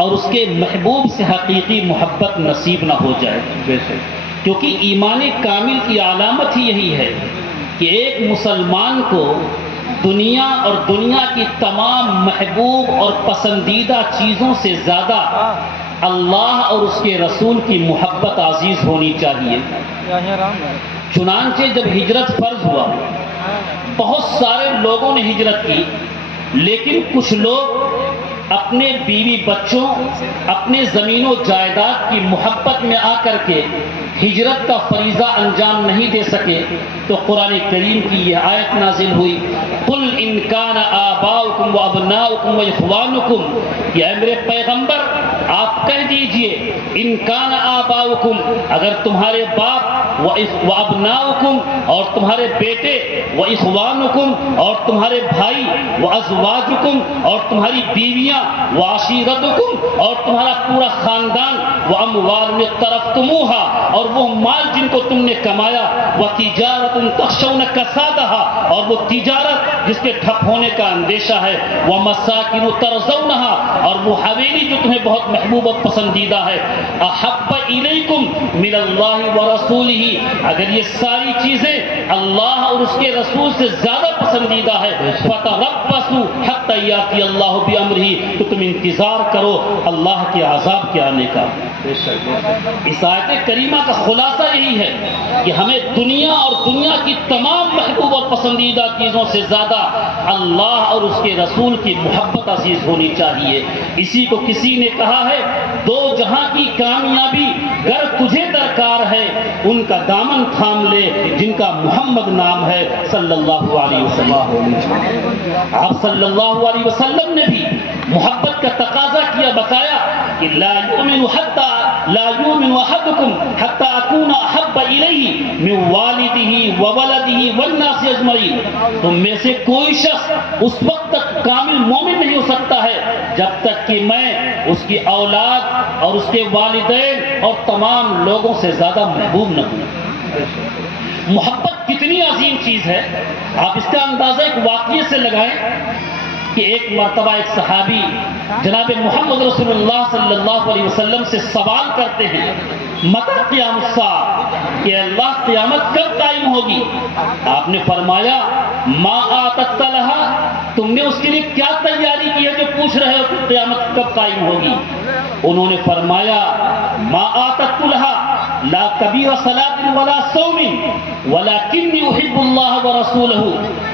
اور اس کے محبوب سے حقیقی محبت نصیب نہ ہو جائے. کیونکہ ایمان کامل کی علامت ہی یہی ہے کہ ایک مسلمان کو دنیا اور دنیا کی تمام محبوب اور پسندیدہ چیزوں سے زیادہ اللہ اور اس کے رسول کی محبت عزیز ہونی چاہیے. چنانچہ جب ہجرت فرض ہوا بہت سارے لوگوں نے ہجرت کی، لیکن کچھ لوگ اپنے بیوی بچوں، اپنے زمین و جائیداد کی محبت میں آ کر کے ہجرت کا فریضہ انجام نہیں دے سکے. تو قرآن کریم کی یہ آیت نازل ہوئی، قل ان کان آباؤکم و ابناؤکم و اخوانکم، کہ اے میرے پیغمبر آپ کہہ دیجئے ان کان آباؤکم، اگر تمہارے باپ و ابناؤکم اور تمہارے بیٹے، و اخوانکم اور تمہارے بھائی، و ازواجکم اور تمہاری بیویاں، و عشیرتکم اور تمہارا پورا خاندان، و اموال اقترفتموہا اور وہ مال جن کو تم نے کمایا، و تجارت تخشون کسادہا اور وہ تجارت جس کے ٹھپ ہونے کا اندیشہ ہے، و مساکن ترضونہا اور وہ حویلی جو تمہیں بہت محبوب اور پسندیدہ ہے، احب الیکم من اللہ و رسولہ، اگر یہ ساری چیزیں اللہ اور اس کے رسول سے زیادہ پسندیدہ ہے، فتربصوا حتی یاتی اللہ بامرہ، تو تم انتظار کرو اللہ کے عذاب کے آنے کا. اس آیت کریمہ کا خلاصہ یہی ہے کہ ہمیں دنیا اور دنیا کی تمام محبوب اور پسندیدہ چیزوں سے زیادہ اللہ اور اس کے رسول کی محبت عزیز ہونی چاہیے. اسی کو کسی نے کہا ہے، دو جہاں کی کامیابی گر تجھے درکار ہے، ان کا دامن تھام لے جن کا محمد نام ہے صلی اللہ علیہ وسلم. آپ صلی اللہ علیہ وسلم نے بھی محبت کا تقاضا کیا، بتایا کہ لا یؤمن احدکم حتی اکون احب الیہ من والدہ وولدہ والناس اجمعین، تم میں سے کوئی شخص اس وقت تک کامل مومن نہیں ہو سکتا ہے جب تک کہ میں اس کی اولاد اور اس کے والدین اور تمام لوگوں سے زیادہ محبوب نہ ہوں. محبت کتنی عظیم چیز ہے، آپ اس کا اندازہ ایک واقعے سے لگائیں کہ ایک مرتبہ ایک صحابی جناب محمد رسول اللہ صلی اللہ علیہ وسلم سے سوال کرتے ہیں، متی قیام الساعہ، کہ اللہ قیامت کب قائم ہوگی؟ آپ نے فرمایا ما آتت لہا، تم نے اس کے لیے کیا تیاری کی ہے جو پوچھ رہے ہو کہ قیامت کب قائم ہوگی؟ انہوں نے فرمایا ما آتت لہا لا کبیر صلاۃ ولا صوم ولکنی احب اللہ ورسولہ،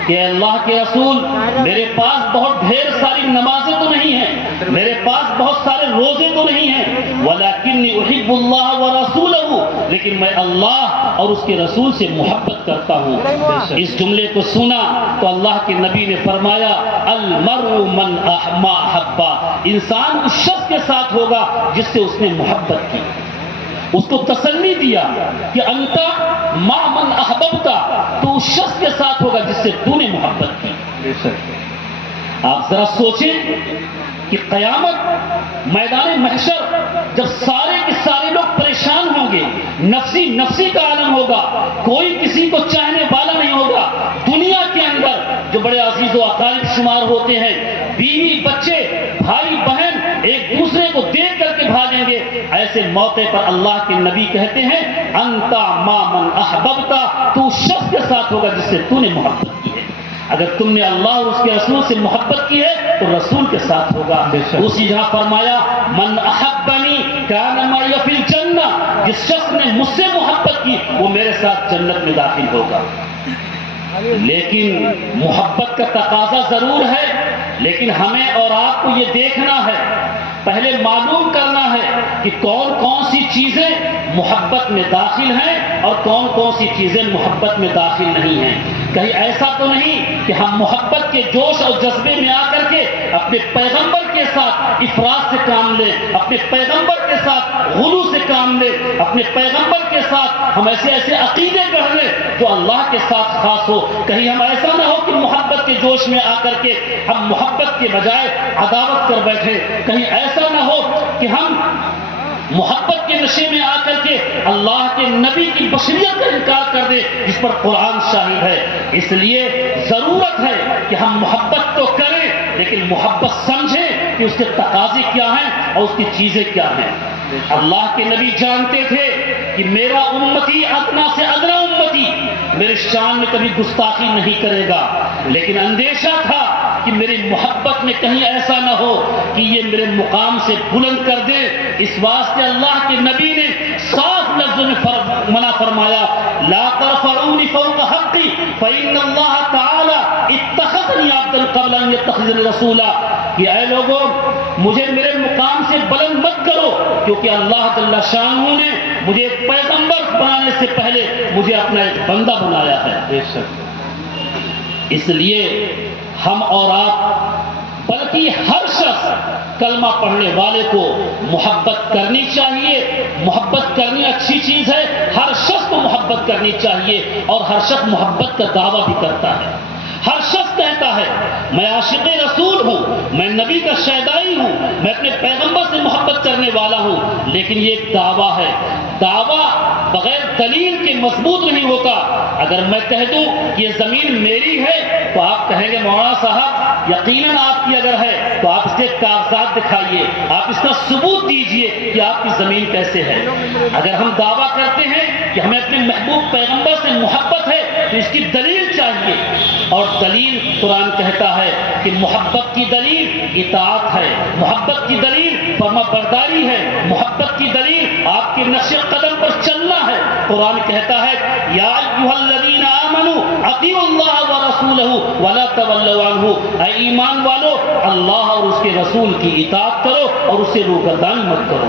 کہ اللہ کے رسول میرے پاس بہت ڈھیر ساری نمازیں تو نہیں ہیں، میرے پاس بہت سارے روزے تو نہیں ہیں، ولکنی احب اللہ ورسولہ، لیکن میں اللہ اور اس کے رسول سے محبت کرتا ہوں. اس جملے کو سنا تو اللہ کے نبی نے فرمایا المرء من ما احبا، انسان اس شخص کے ساتھ ہوگا جس سے اس نے محبت کی. اس کو تسلی دیا کہ انت ما من احببتا، تو اس شخص کے ساتھ ہوگا جس سے تو نے محبت کی. آپ ذرا سوچیں کہ قیامت میدان محشر جب سارے کے سارے لوگ پریشان ہوں گے، نفسی نفسی کا عالم ہوگا، کوئی کسی کو چاہنے والا نہیں ہوگا. دنیا کے اندر جو بڑے عزیز و اقارب شمار ہوتے ہیں، بیوی بچے بھائی بہن ایک دوسرے کو دیکھ کر کے بھاگیں گے. ایسے موقع پر اللہ کے نبی کہتے ہیں انتا ما من احببتا، تو اس شخص کے ساتھ ہوگا جس سے تو نے محبت کی ہے. اگر تم نے اللہ اور اس کے رسول سے محبت کی ہے تو رسول کے ساتھ ہوگا. دوسری جہاں فرمایا من احبنی کان معی فی الجنہ، جس شخص نے مجھ سے محبت کی وہ میرے ساتھ جنت میں داخل ہوگا. لیکن محبت کا تقاضا ضرور ہے، لیکن ہمیں اور آپ کو یہ دیکھنا ہے، پہلے معلوم کرنا ہے کہ کون کون سی چیزیں محبت میں داخل ہیں اور کون کون سی چیزیں محبت میں داخل نہیں ہیں. کہیں ایسا تو نہیں کہ ہم محبت کے جوش اور جذبے میں آ کر کے اپنے پیغمبر کے ساتھ افراط سے کام لیں، اپنے پیغمبر کے ساتھ غلو سے کام لیں، اپنے پیغمبر کے ساتھ ہم ایسے عقیدے گڑھ لیں جو اللہ کے ساتھ خاص ہو. کہیں ہم ایسا نہ ہو کہ محبت کے جوش میں آ کر کے ہم محبت کے بجائے عداوت کر بیٹھے. کہیں ایسا نہ ہو کہ ہم محبت کے نشے میں آ کر کے اللہ کے نبی کی بشریت کا انکار کر دے جس پر قرآن شاہد ہے۔ اس لیے ضرورت ہے کہ ہم محبت تو کریں لیکن محبت سمجھیں کہ اس کے تقاضے کیا ہیں اور اس کی چیزیں کیا ہیں۔ اللہ کے نبی جانتے تھے کہ میرا امتی ادنا سے ادنا امتی میرے شان میں کبھی گستاخی نہیں کرے گا، لیکن اندیشہ تھا کہ میری محبت میں کہیں ایسا نہ ہو کہ یہ میرے مقام سے بلند کر دے۔ اس واسطے اللہ کے نبی نے صاف لفظوں میں منع فرمایا، لا ترفعونی فوق حقی فإن اللہ تعالی اتخذنی عبدا قبل ان یتخذنی رسولا، کہ اے لوگوں مجھے میرے مقام سے بلند مت کرو، کیونکہ اللہ جل شانہ نے مجھے ایک پیغمبر بنانے سے پہلے مجھے اپنا ایک بندہ بنایا ہے۔ اس لیے ہم اور آپ بلکہ ہر شخص کلمہ پڑھنے والے کو محبت کرنی چاہیے۔ محبت کرنی اچھی چیز ہے، ہر شخص کو محبت کرنی چاہیے، اور ہر شخص محبت کا دعویٰ بھی کرتا ہے۔ ہر شخص کہتا ہے میں عاشق رسول ہوں، میں نبی کا شیدائی ہوں، میں اپنے پیغمبر سے محبت کرنے والا ہوں، لیکن یہ ایک دعویٰ ہے۔ دعویٰ بغیر دلیل کے مضبوط نہیں ہوتا۔ اگر میں کہہ دوں یہ زمین میری ہے تو آپ کہیں گے مولانا صاحب یقیناً آپ کی اگر ہے تو آپ اس کے کاغذات دکھائیے، آپ اس کا ثبوت دیجئے کہ آپ کی زمین کیسے ہے۔ اگر ہم دعویٰ کرتے ہیں کہ ہمیں اپنے محبوب پیغمبر سے محبت ہے تو اس کی دلیل چاہیے، اور دلیل قرآن کہتا ہے کہ محبت کی دلیل اطاعت ہے، محبت کی دلیل فرما برداری ہے، محبت کی دلیل آپ کے نقش قدم پر چلنا ہے۔ قرآن کہتا ہے یا ایھا الذین آمنوا اطیعوا اللہ ورسولہ ولا تولوا عنہ، اے ایمان والو اللہ اور اس کے رسول کی اطاعت کرو اور اسے روگردانی مت کرو۔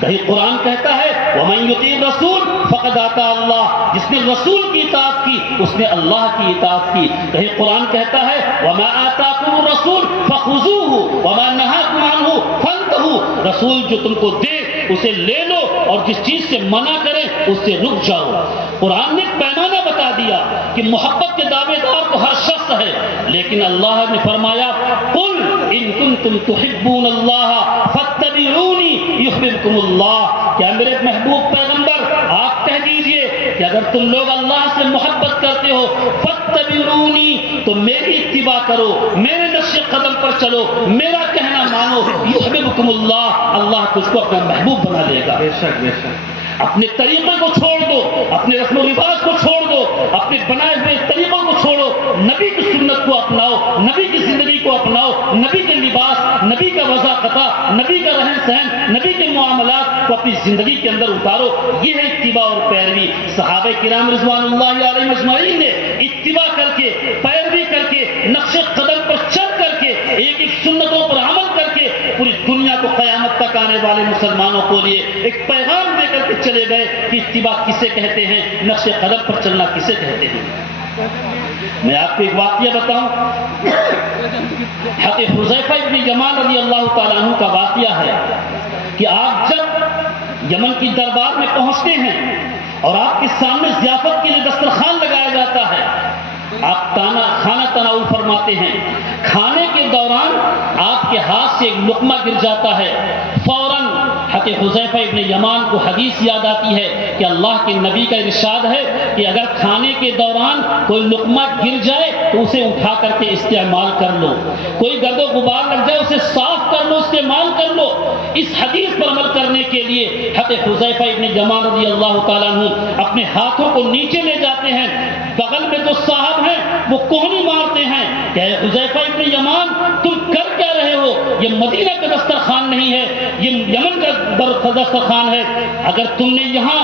کہیں قرآن کہتا ہے وَمَن يُطِعِ الرَّسُولَ فَقَدْ أَطَاعَ اللَّهَ، جس نے رسول کی اطاعت کی اس نے اللہ کی اطاعت کی۔ کہیں قرآن کہتا ہے وَمَا آتَاكُمُ الرَّسُولُ فَخُذُوهُ وَمَا نَهَاكُمْ عَنْهُ فَانْتَهُوا، رسول جو تم کو دے اسے لے لو اور جس چیز سے منع کرے اس سے رک جاؤ۔ قرآن نے پیمانہ بتا دیا کہ محبت کے دعوے دار تو ہر شخص ہے، لیکن اللہ نے فرمایا قُلْ إِن كُنتُمْ تُحِبُّونَ اللَّهَ فَاتَّبِعُونِي يُحْبِبْكُمُ اللہ، کیا میرے محبوب پیغمبر آپ کہہ دیجئے کہ اگر تم لوگ اللہ سے محبت کرتے ہو فَاتَّبِعُونِی، تو میری اتباع کرو، میرے نقش قدم پر چلو، میرا کہنا مانو، یحببکم اللہ، اللہ تجھ کو اپنا محبوب بنا لے گا۔ اپنے طریقے کو چھوڑ دو، اپنے رسم و رواج کو چھوڑ دو، اپنے بنائے ہوئے طریقوں کو چھوڑو، نبی کی سنت کو اپناؤ، نبی کی زندگی کو اپناؤ، نبی کے لباس، نبی کا وضاقتہ، نبی کا رہن سہن، نبی کے معاملات کو اپنی زندگی کے اندر اتارو۔ یہ ہے اتباع اور پیروی۔ صحابہ کرام رضوان اللہ علیہم اجمعین نے اتباع کر کے، پیروی کر کے، نقش قدم پر چل کر کے، ایک ایک سنتوں پر عمل کر کے پوری دنیا کو قیامت تک آنے والے مسلمانوں کو لیے ایک پیغام دے کر کے چلے گئے کہ اتباع کسے کہتے ہیں، نقش قدم پر چلنا کسے کہتے ہیں۔ میں آپ کو ایک واقعہ بتاؤں، حضرت حذیفہ ابن یمان رضی اللہ تعالیٰ عنہ کا واقعہ ہے کہ آپ جب یمن کی دربار میں پہنچتے ہیں اور آپ کے سامنے ضیافت کے لیے دسترخوان لگایا جاتا ہے، آپ کھانا تناول فرماتے ہیں، کھانے کے دوران آپ کے ہاتھ سے ایک لقمہ گر جاتا ہے، فوراً حضرت حذیفہ ابن یمان کو حدیث یاد آتی ہے کہ اللہ کے نبی کا ارشاد ہے کہ اگر کھانے کے دوران کوئی لقمہ گر جائے تو اسے اٹھا کر کے استعمال کر لو، کوئی گرد و غبار لگ جائے اسے صاف کر لو، استعمال کر لو۔ اس حدیث پر عمل کرنے کے لیے حضرت حذیفہ ابن یمان رضی اللہ تعالیٰ عنہ اپنے ہاتھوں کو نیچے لے جاتے ہیں، بغل میں جو صاحب ہیں وہ کوہنی مارتے ہیں کہ اے حذیفہ ابن یمان تم کر کیا رہے ہو؟ یہ مدینہ کا دسترخوان نہیں ہے، یہ یمن کا دسترخوان ہے، اگر تم نے یہاں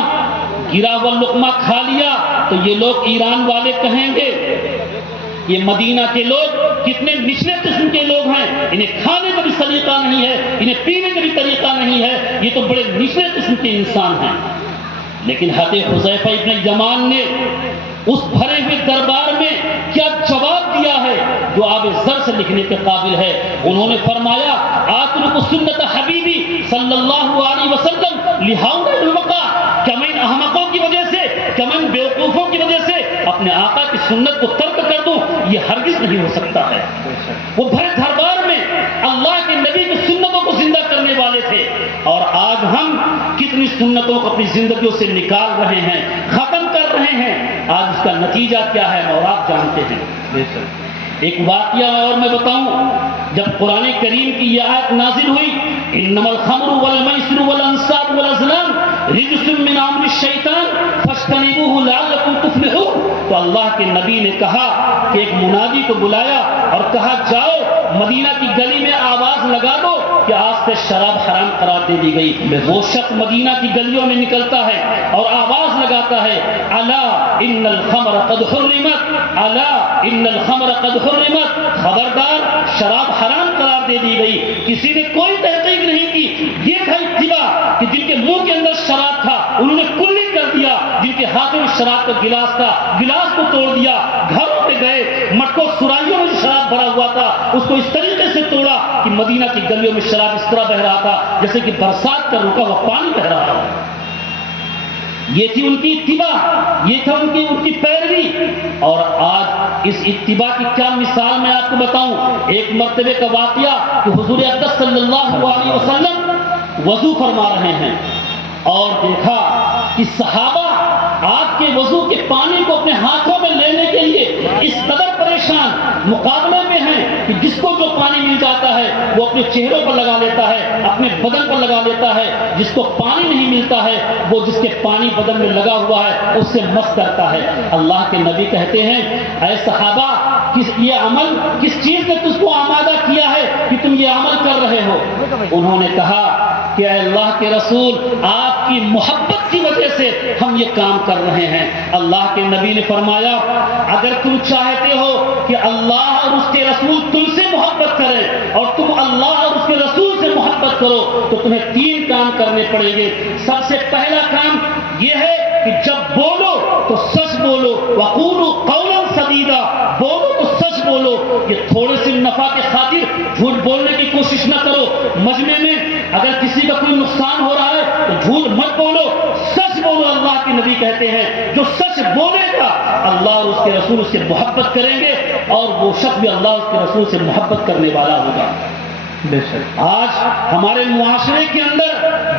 گرا ہوا لقمہ کھا لیا تو یہ لوگ ایران والے کہیں گے یہ مدینہ کے لوگ کتنے نچلے قسم کے لوگ ہیں، انہیں کھانے کا بھی سلیقہ نہیں ہے، انہیں پینے کا بھی طریقہ نہیں ہے، یہ تو بڑے نچلے قسم کے انسان ہیں۔ لیکن حضرت حذیفہ ابن یمان نے اس بھرے ہوئے دربار میں کیا جواب دیا ہے جو آب زر سے لکھنے کے قابل ہے۔ انہوں نے فرمایا آترک سنت حبیبی صلی اللہ علیہ وسلم لہؤلاء الوقع، کیا میں ان احمقوں کی وجہ سے، کیا میں ان بیوقوفوں کی وجہ سے اپنے آقا کی سنت کو ترک کر دوں؟ یہ ہرگز نہیں ہو سکتا ہے۔ وہ بھرے دربار میں اللہ کے نبی کی سنتوں کو زندہ کرنے والے تھے، اور آج ہم کتنی سنتوں کو اپنی زندگیوں سے نکال رہے ہیں، ختم کر رہے ہیں۔ آج اس کا نتیجہ کیا ہے اور آپ جانتے ہیں۔ ایک واقعہ اور میں بتاؤں، جب قرآن کریم کی یہ آیت نازل ہوئی، انما الخمر والمیسر والانصاب والازلام رجس من عمل الشیطان فاجتنبوه لعلکم تفلحون، تو اللہ کے نبی نے کہا کہ ایک منادی کو بلایا اور کہا جاؤ مدینہ کی گلی میں آواز لگا دو کہ آج سے شراب حرام قرار دے دی گئی۔ وہ شخص مدینہ کی گلیوں میں نکلتا ہے اور آواز لگاتا ہے الا ان الخمر قد حرمت، الا ان الخمر قد حرمت، خبردار شراب حرام قرار دے دی گئی۔ کسی نے کوئی تحقیق نہیں کی، یہ تھا اتباع کہ جن کے منہ کے اندر شراب تھا انہوں نے کلی کر دیا، جن کے ہاتھوں میں شراب کا گلاس تھا گلاس کو توڑ دیا، گھروں پہ گئے مٹکوں سرائیوں میں جو شراب بھرا ہوا تھا اس کو اس طریقے سے توڑا کہ مدینہ کی گلیوں میں شراب اس طرح بہ رہا تھا جیسے کہ برسات کا رکا ہوا پانی بہ رہا تھا۔ یہ تھی ان کی اتباع، یہ تھا ان کی پیروی۔ اور آج اس اتباع کی کیا مثال میں آپ کو بتاؤں۔ ایک مرتبہ کا واقعہ کہ حضور اقدس صلی اللہ علیہ وسلم وضو فرما رہے ہیں اور دیکھا کہ صحابہ آپ کے وضو کے پانی کو اپنے ہاتھوں میں لینے کے لیے اس قدر پریشان مقابلے میں ہیں کہ جس کو جو پانی مل جاتا ہے وہ اپنے چہروں پر لگا لیتا ہے، اپنے بدن پر لگا لیتا ہے، جس کو پانی نہیں ملتا ہے وہ جس کے پانی بدن میں لگا ہوا ہے اس سے مس کرتا ہے۔ اللہ کے نبی کہتے ہیں اے صحابہ یہ عمل کس چیز نے تجھ کو آمادہ کیا ہے کہ تم یہ عمل کر رہے ہو؟ انہوں نے کہا کہ اے اللہ کے رسول آپ کی محبت کی وجہ سے ہم یہ کام کر رہے ہیں۔ اللہ کے نبی نے فرمایا اگر تم چاہتے ہو کہ اللہ اور اس کے رسول تم سے محبت کریں اور تم اللہ اور اس کے رسول سے محبت کرو تو تمہیں 3 کام کرنے پڑیں گے۔ سب سے پہلا کام یہ ہے کہ جب بولو تو سچ بولو، وقولوا قولا سدیدا، بولو تو سچ بولو، یہ تھوڑے سے نفع کے خاطر جھوٹ بولنے کی کوشش نہ کرو۔ مجمع میں اگر کسی کا کوئی نقصان ہو رہا ہے تو جھوٹ مت بولو، سچ بولو۔ اللہ کے نبی کہتے ہیں جو سچ بولے گا اللہ اور اس کے رسول اس سے محبت کریں گے اور وہ شخص بھی اللہ اور اس کے رسول سے محبت کرنے والا ہوگا۔ آج ہمارے معاشرے کے اندر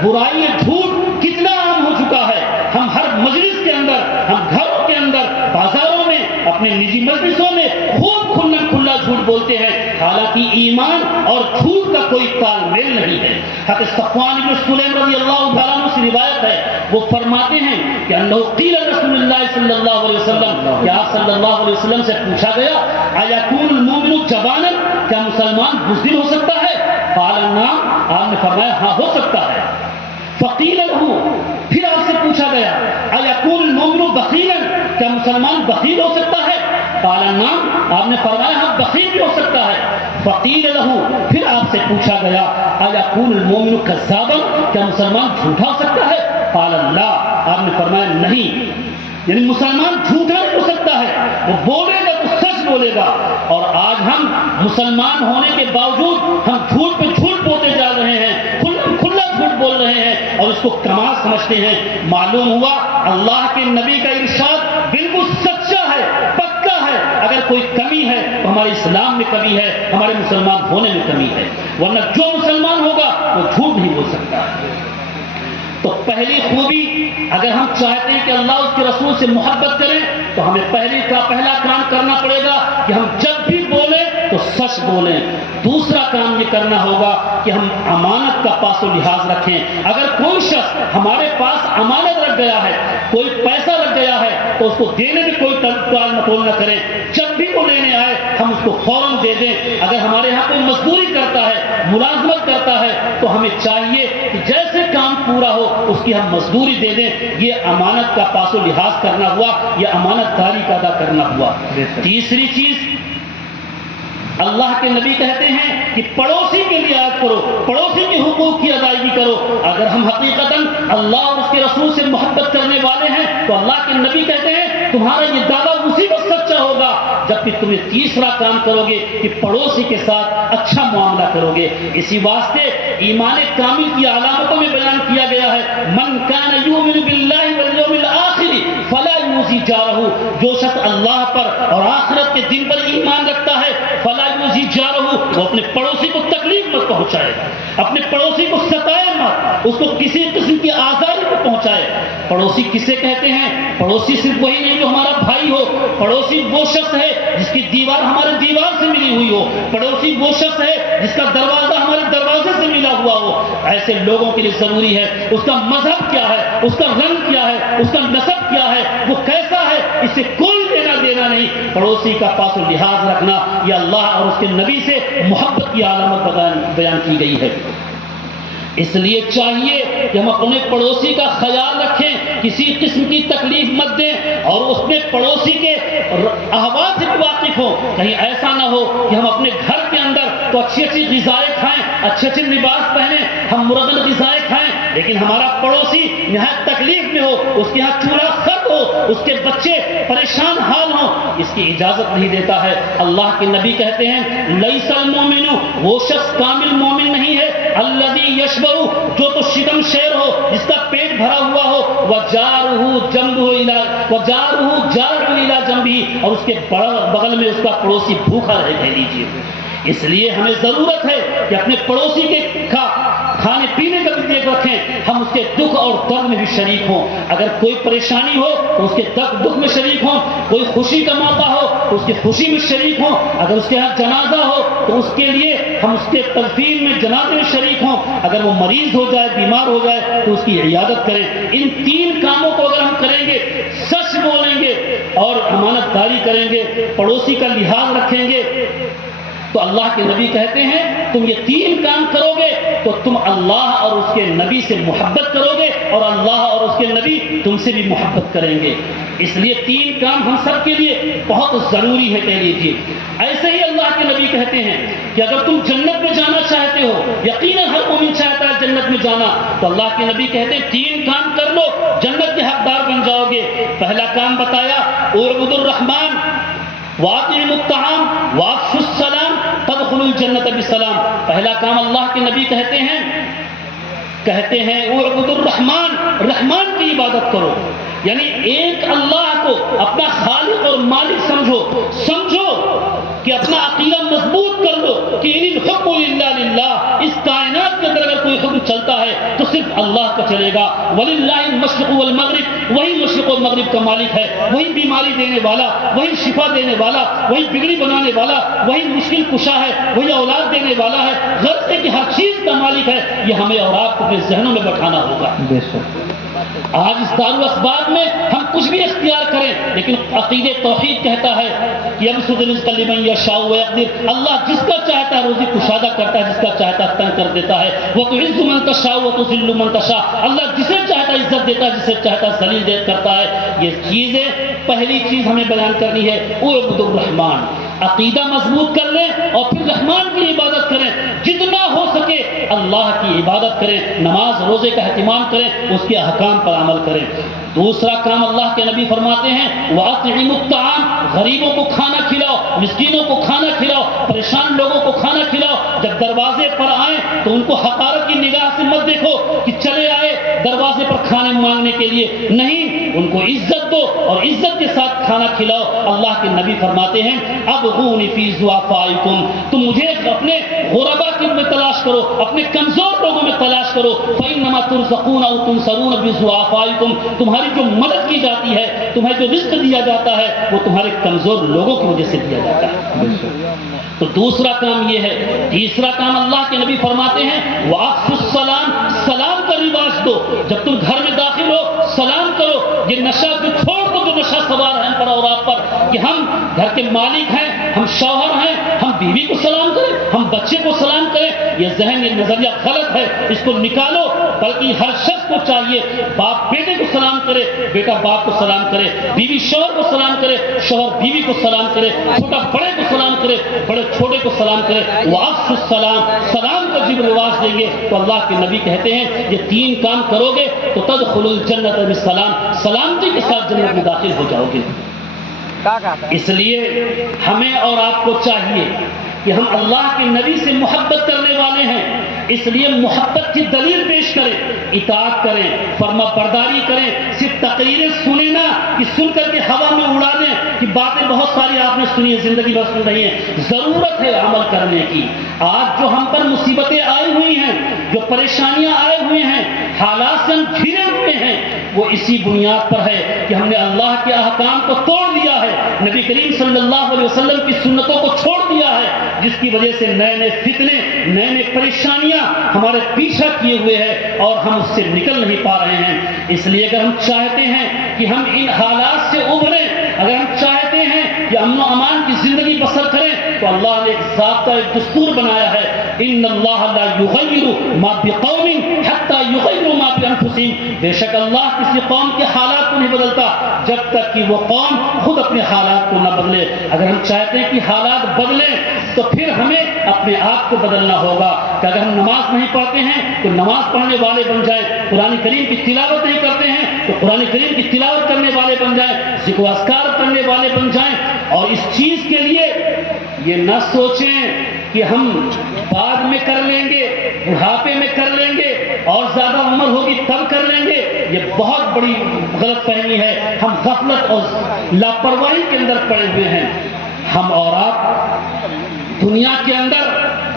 برائی جھوٹ کتنا عام ہو چکا ہے۔ ہم ہر مجلس کے اندر، ہم گھروں کے اندر، بازاروں میں، اپنے نجی مجلسوں میں خوب کھلا جھوٹ بولتے ہیں، حالانکہ ایمان اور جھوٹ کا کوئی تال میل نہیں ہے۔ حضرت صفوان بن سلیم رضی اللہ تعالیٰ عنہ سے روایت ہے، وہ فرماتے ہیں کہ انہ قیل رسول اللہ صلی اللہ علیہ وسلم، کہ آپ صلی اللہ علیہ وسلم سے پوچھا گیا ایکون المؤمن جبانا، کیا مسلمان بزدل ہو سکتا ہے؟ قال نعم، آپ نے فرمایا ہاں ہو سکتا ہے۔ فقیل له، پھر آپ سے پوچھا گیا ایکون المؤمن بخیلا، کیا مسلمان بخیل ہو سکتا ہے؟ قال نعم، آپ نے فرمایا ہاں بخیل بھی ہو سکتا ہے۔ فقیل له، پھر آپ سے پوچھا گیا ایکون المؤمن کذابا، کیا مسلمان جھوٹا ہو سکتا ہے؟ قال لا، آپ نے فرمایا نہیں، یعنی مسلمان جھوٹا نہیں ہو سکتا ہے، وہ بولے گا تو سچ بولے گا۔ اور آج ہم مسلمان ہونے کے باوجود ہم جھوٹ پہ جھوٹ بولتے جا رہے ہیں، کھلا جھوٹ بول رہے ہیں اور اس کو کمال سمجھتے ہیں۔ معلوم ہوا اللہ کے نبی کا ارشاد بالکل سچا ہے، پکا ہے۔ اگر کوئی کمی ہے تو ہمارے اسلام میں کمی ہے، ہمارے مسلمان ہونے میں کمی ہے، ورنہ جو مسلمان ہوگا وہ جھوٹ نہیں بول سکتا۔ تو پہلی خوبی اگر ہم چاہتے ہیں کہ اللہ اس کے رسول سے محبت کریں تو ہمیں پہلا کام کرنا پڑے گا کہ ہم جب بھی بولیں تو سچ بولیں۔ دوسرا کام یہ کرنا ہوگا کہ ہم امانت کا پاس و لحاظ رکھیں۔ اگر کوئی شخص ہمارے پاس امانت رکھ گیا ہے، کوئی پیسہ رکھ گیا ہے تو اس کو دینے میں کوئی ٹال مٹول نہ کریں۔ جب بھی وہ لینے آئے ہم اس کو فوراً دے دیں۔ اگر ہمارے یہاں کوئی مزدوری کرتا ہے، ملازمت کرتا ہے تو ہمیں چاہیے کہ جیسے کام پورا ہو اس کی ہم مزدوری دے دیں۔ یہ امانت کا پاس و لحاظ کرنا ہوا، یہ امانت داری کا ادا کرنا ہوا۔ تیسری چیز اللہ کے نبی کہتے ہیں کہ پڑوسی کے لیے رعایت کرو، پڑوسی کے حقوق کی ادائیگی کرو۔ اگر ہم حقیقتاً اللہ اور اس کے رسول سے محبت کرنے والے ہیں تو اللہ کے نبی کہتے ہیں تمہارا یہ دعویٰ اسی وقت سچا ہوگا جبکہ تمہیں تیسرا کام کرو گے کہ پڑوسی کے ساتھ اچھا معاملہ کرو گے۔ اسی واسطے ایمان کامل کی علامتوں میں بیان کیا گیا ہے، من کان یؤمن باللہ والیوم الآخر فلا یؤذی جارہ، جو شخص اللہ پر اور آخرت کے دن پر ایمان رکھتا ہے، فلا یؤذی جارہ، وہ اپنے پڑوسی کو تکلیف مت پہنچائے، اپنے پڑوسی کو ستائے مت، اس کو کسی قسم کی آزاری مت پہنچائے۔ پڑوسی کسے کہتے ہیں؟ پڑوسی صرف وہی نہیں جو ہمارا بھائی ہو، پڑوسی وہ شخص ہے جس کی دیوار ہمارے دیوار سے ملی ہوئی ہو، پڑوسی وہ شخص ہے جس کا دروازہ ہمارے دروازے سے ملا ہوا ہو۔ ایسے لوگوں کے لیے ضروری ہے اس کا مذہب کیا ہے، اس کا رنگ کیا ہے، اس کا نسب کیا ہے، وہ کیسا ہے، اس سے کوئی لینا دینا نہیں۔ پڑوسی کا پاس و لحاظ رکھنا یہ اللہ اور اس کے نبی سے محبت کی علامت بیان کی گئی ہے۔ اس لیے چاہیے کہ ہم اپنے پڑوسی کا خیال رکھیں، کسی قسم کی تکلیف مت دیں، اور اس میں پڑوسی کے احوال سے واقف ہوں۔ کہیں ایسا نہ ہو کہ ہم اپنے گھر کے اندر تو اچھی اچھی غذائیں کھائیں، اچھے اچھے لباس پہنیں، ہم مرغن غذائیں کھائیں، لیکن ہمارا پڑوسی نہایت تکلیف میں ہو، اس کے ہاں چولہا خراب ہو، اس کے بچے پریشان حال ہوں، اس کی اجازت نہیں دیتا ہے۔ اللہ کے نبی کہتے ہیں لیس المؤمن، وہ شخص کامل مومن نہیں ہے، الذی یشبع، جو تو شکم شیر ہو، جس کا پیٹ بھرا ہوا ہو، وجارہ جارہ الی جنبہ، اور اس کے بغل میں اس کا پڑوسی بھوکا رہے، کہہ لیجیے۔ اس لیے ہمیں ضرورت ہے کہ اپنے پڑوسی کے کھانے پینے کا بھی دیکھ رکھیں، ہم اس کے دکھ اور درد میں بھی شریک ہوں۔ اگر کوئی پریشانی ہو تو اس کے دکھ میں شریک ہوں، کوئی خوشی کا موقع ہو تو اس کی خوشی میں شریک ہوں، اگر اس کے ہاں جنازہ ہو تو اس کے لیے ہم اس کے تدفین میں جنازے میں شریک ہوں، اگر وہ مریض ہو جائے، بیمار ہو جائے تو اس کی عیادت کریں۔ ان تین کاموں کو اگر ہم کریں گے، سچ بولیں گے اور امانت داری کریں گے، پڑوسی کا لحاظ رکھیں گے، تو اللہ کے نبی کہتے ہیں تم یہ تین کام کرو گے تو تم اللہ اور اس کے نبی سے محبت کرو گے، اور اللہ اور اس کے نبی تم سے بھی محبت کریں گے۔ اس لیے تین کام ہم سب کے لیے بہت ضروری ہے، کہہ لیجیے۔ ایسے ہی اللہ کے نبی کہتے ہیں کہ اگر تم جنت میں جانا چاہتے ہو، یقیناً ہر مومن چاہتا ہے جنت میں جانا، تو اللہ کے نبی کہتے ہیں تین کام کر لو، جنت کے حقدار بن جاؤ گے۔ پہلا کام بتایا اعبدوا الرحمن واطعموا الطعام وافشوا السلام تدخلوا الجنت بسلام۔ پہلا کام اللہ کے نبی کہتے ہیں اعبدوا الرحمن، رحمان کی عبادت کرو، یعنی ایک اللہ کو اپنا خالق اور مالک سمجھو کہ اپنا عقیدہ مضبوط کر لو کہ ان الحکم الا للہ، اس کائنات کے اندر اگر کوئی حکم چلتا ہے تو صرف اللہ کا چلے گا۔ وللہ المشرق والمغرب، وہی مشرق و مغرب کا مالک ہے، وہی بیماری دینے والا، وہی شفا دینے والا، وہی بگڑی بنانے والا، وہی مشکل کشا ہے، وہی اولاد دینے والا ہے، غرض ہے کہ ہر چیز کا مالک ہے۔ یہ ہمیں اور آپ کو اپنے ذہنوں میں بٹھانا ہوگا۔ آج اس دارو اسباب میں ہم کچھ بھی اختیار کریں، لیکن عقید توحید کہتا ہے کہ یبسط الرزق لمن یشاء ویقدر، اللہ جس کا چاہتا ہے روزی کشادہ کرتا ہے، جس کا چاہتا ہے تنگ کر دیتا ہے۔ وتعز من تشاء وتذل من تشاء، اللہ جسے چاہتا ہے عزت دیتا ہے، جسے چاہتا ہے ذلیل کرتا ہے۔ یہ چیزیں پہلی چیز ہمیں بیان کرنی ہے، اعبدوا الرحمن، عقیدہ مضبوط کر لیں اور پھر رحمان کی عبادت کریں، جتنا ہو سکے اللہ کی عبادت کریں، نماز روزے کا اہتمام کریں، اس کے احکام پر عمل کریں۔ دوسرا کام اللہ کے نبی فرماتے ہیں وَأَطْعِمُوا الطَّعَامَ، غریبوں کو کھانا کھلاؤ، مسکینوں کو کھانا کھلاؤ، پریشان لوگوں کو کھانا کھلاؤ۔ جب دروازے پر آئیں تو ان کو حقارت کی نگاہ سے مت دیکھو کہ چلے آئے دروازے پر کھانے مانگنے کے لیے، نہیں، ان کو عزت دو اور عزت کے ساتھ کھانا کھلاؤ۔ اللہ کے نبی فرماتے ہیں ابغونی فی ضعفائکم، تم مجھے اپنے غربا میں تلاش کرو، اپنے کمزور لوگوں میں تلاش کرو، فإنما ترزقون أو تنصرون بضعفائکم، تمہاری جو مدد کی جاتی ہے، تمہیں جو رزق دیا جاتا ہے وہ تمہارے کمزور لوگوں کی وجہ سے دیا جاتا ہے۔ تو دوسرا کام یہ ہے۔ تیسرا کام اللہ کے نبی فرماتے ہیں وَأَفْشُوا السَّلَامَ، سلام کا رواج دو، جب تم گھر میں داخل ہو سلام کرو۔ یہ نشہ کو چھوڑ دو جو نشہ سوار ہے ہم پر اور آپ پر کہ ہم گھر کے مالک ہیں، ہم شوہر ہیں، ہم بیوی کو سلام کریں، ہم بچے کو سلام کریں۔ یہ ذہن، یہ نظریہ غلط ہے، اس کو نکالو۔ بلکہ ہر شخص کو چاہیے باپ بیٹے کو سلام کرے، بیٹا باپ کو سلام کرے، بیوی شوہر کو سلام کرے، شوہر بیوی کو سلام کرے، چھوٹا بڑے کو سلام کرے، بڑے چھوٹے کو سلام کرے۔ وَأَفْشُوا السَّلَامَ، سلام کا جب رواج دیں گے تو اللہ کے نبی کہتے ہیں یہ تین کام کرو گے تو تدخلوا الجنت بالسلام، سلامتی کے ساتھ جنت میں داخل ہو جاؤ گے۔ اس لیے ہمیں اور آپ کو چاہیے کہ ہم اللہ کے نبی سے محبت کرنے والے ہیں، اس لیے محبت کی دلیل پیش کریں، اطاعت کریں، فرما برداری کریں۔ صرف تقریریں سنیں نا کہ سن کر کے ہوا میں اڑا دیں کہ باتیں بہت ساری آپ نے سنی ہے، زندگی بھر سن رہی ہیں، ضرورت ہے عمل کرنے کی۔ آج جو ہم پر مصیبتیں آئی ہوئی ہیں، جو پریشانیاں آئے ہوئے ہیں، حالات سے ہم گھرے ہوئے ہیں، وہ اسی بنیاد پر ہے کہ ہم نے اللہ کے احکام کو توڑ دیا ہے، نبی کریم صلی اللہ علیہ وسلم کی سنتوں کو چھوڑ دیا ہے، جس کی وجہ سے نئے نئے فتنے، نئے نئے پریشانیاں ہمارے پیچھا کیے ہوئے ہیں اور ہم اس سے نکل نہیں پا رہے ہیں۔ اس لیے اگر ہم چاہتے ہیں کہ ہم ان حالات سے ابھریں، اگر ہم چاہتے ہیں کہ امن و امان کی زندگی بسر کریں، تو اللہ نے ایک ضابطہ، ایک دستور بنایا ہے، ان اللہ لا یغیر ما بقوم حتی یغیروا ما بانفسہم۔ بے شک اللہ کسی قوم کے حالات کو نہیں بدلتا جب تک کہ وہ قوم خود اپنے حالات کو نہ بدلے۔ اگر ہم چاہتے ہیں کہ حالات بدلیں تو پھر ہمیں اپنے آپ کو بدلنا ہوگا کہ اگر ہم نماز نہیں پڑھتے ہیں تو نماز پڑھنے والے بن جائیں، قرآن کریم کی تلاوت نہیں کرتے ہیں تو قرآن کریم کی تلاوت کرنے والے بن جائیں، ذکر و اذکار کرنے والے بن جائیں۔ اور اس چیز کے لیے یہ نہ سوچیں کہ ہم بعد میں کر لیں گے، بڑھاپے میں کر لیں گے، اور زیادہ عمر ہوگی تب کر لیں گے، یہ بہت بڑی غلط فہمی ہے۔ ہم غفلت اور لاپرواہی کے اندر پڑے ہوئے ہیں۔ ہم اور آپ دنیا کے اندر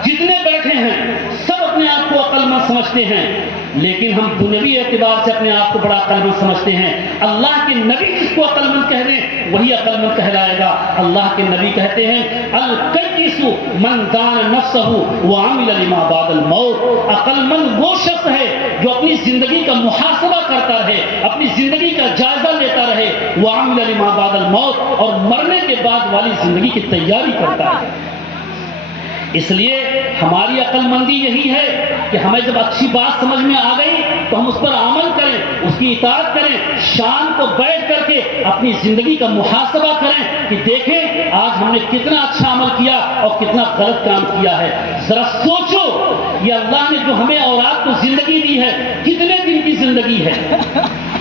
جتنے بیٹھے ہیں سب اپنے آپ کو عقل مند سمجھتے ہیں، لیکن ہم دنیوی اعتبار سے اپنے آپ کو بڑا عقل مند سمجھتے ہیں۔ اللہ کے نبی جس کو عقل مند کہہ دیں وہی عقل مند کہلائے گا۔ اللہ کے نبی کہتے ہیں الکیس من دان نفسہ وعمل لما بعد الموت۔ عقل مند وہ شخص ہے جو اپنی زندگی کا محاسبہ کرتا رہے، اپنی زندگی کا جائزہ لیتا رہے، وعمل لما بعد الموت، اور مرنے کے بعد والی زندگی کی تیاری کرتا ہے۔ اس لیے ہماری عقل مندی یہی ہے کہ ہمیں جب اچھی بات سمجھ میں آ گئی تو ہم اس پر عمل کریں، اس کی اطاعت کریں، شام کو بیٹھ کر کے اپنی زندگی کا محاسبہ کریں کہ دیکھیں آج ہم نے کتنا اچھا عمل کیا اور کتنا غلط کام کیا ہے۔ ذرا سوچو یہ اللہ نے جو ہمیں اور آپ کو زندگی دی ہے کتنے دن کی زندگی ہے؟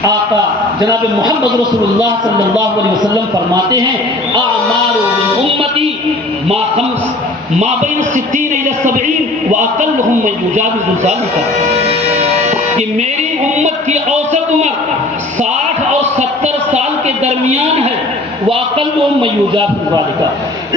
آقا جناب محمد رسول اللہ صلی اللہ علیہ وسلم فرماتے ہیں اعمار امتی ما بین 60 الی 70 واقلهم من یجاوز ذلك، کہ میری امت کی اوسط عمر 60 اور 70 سال کے درمیان ہے، واقلهم من یجاوز ذلك،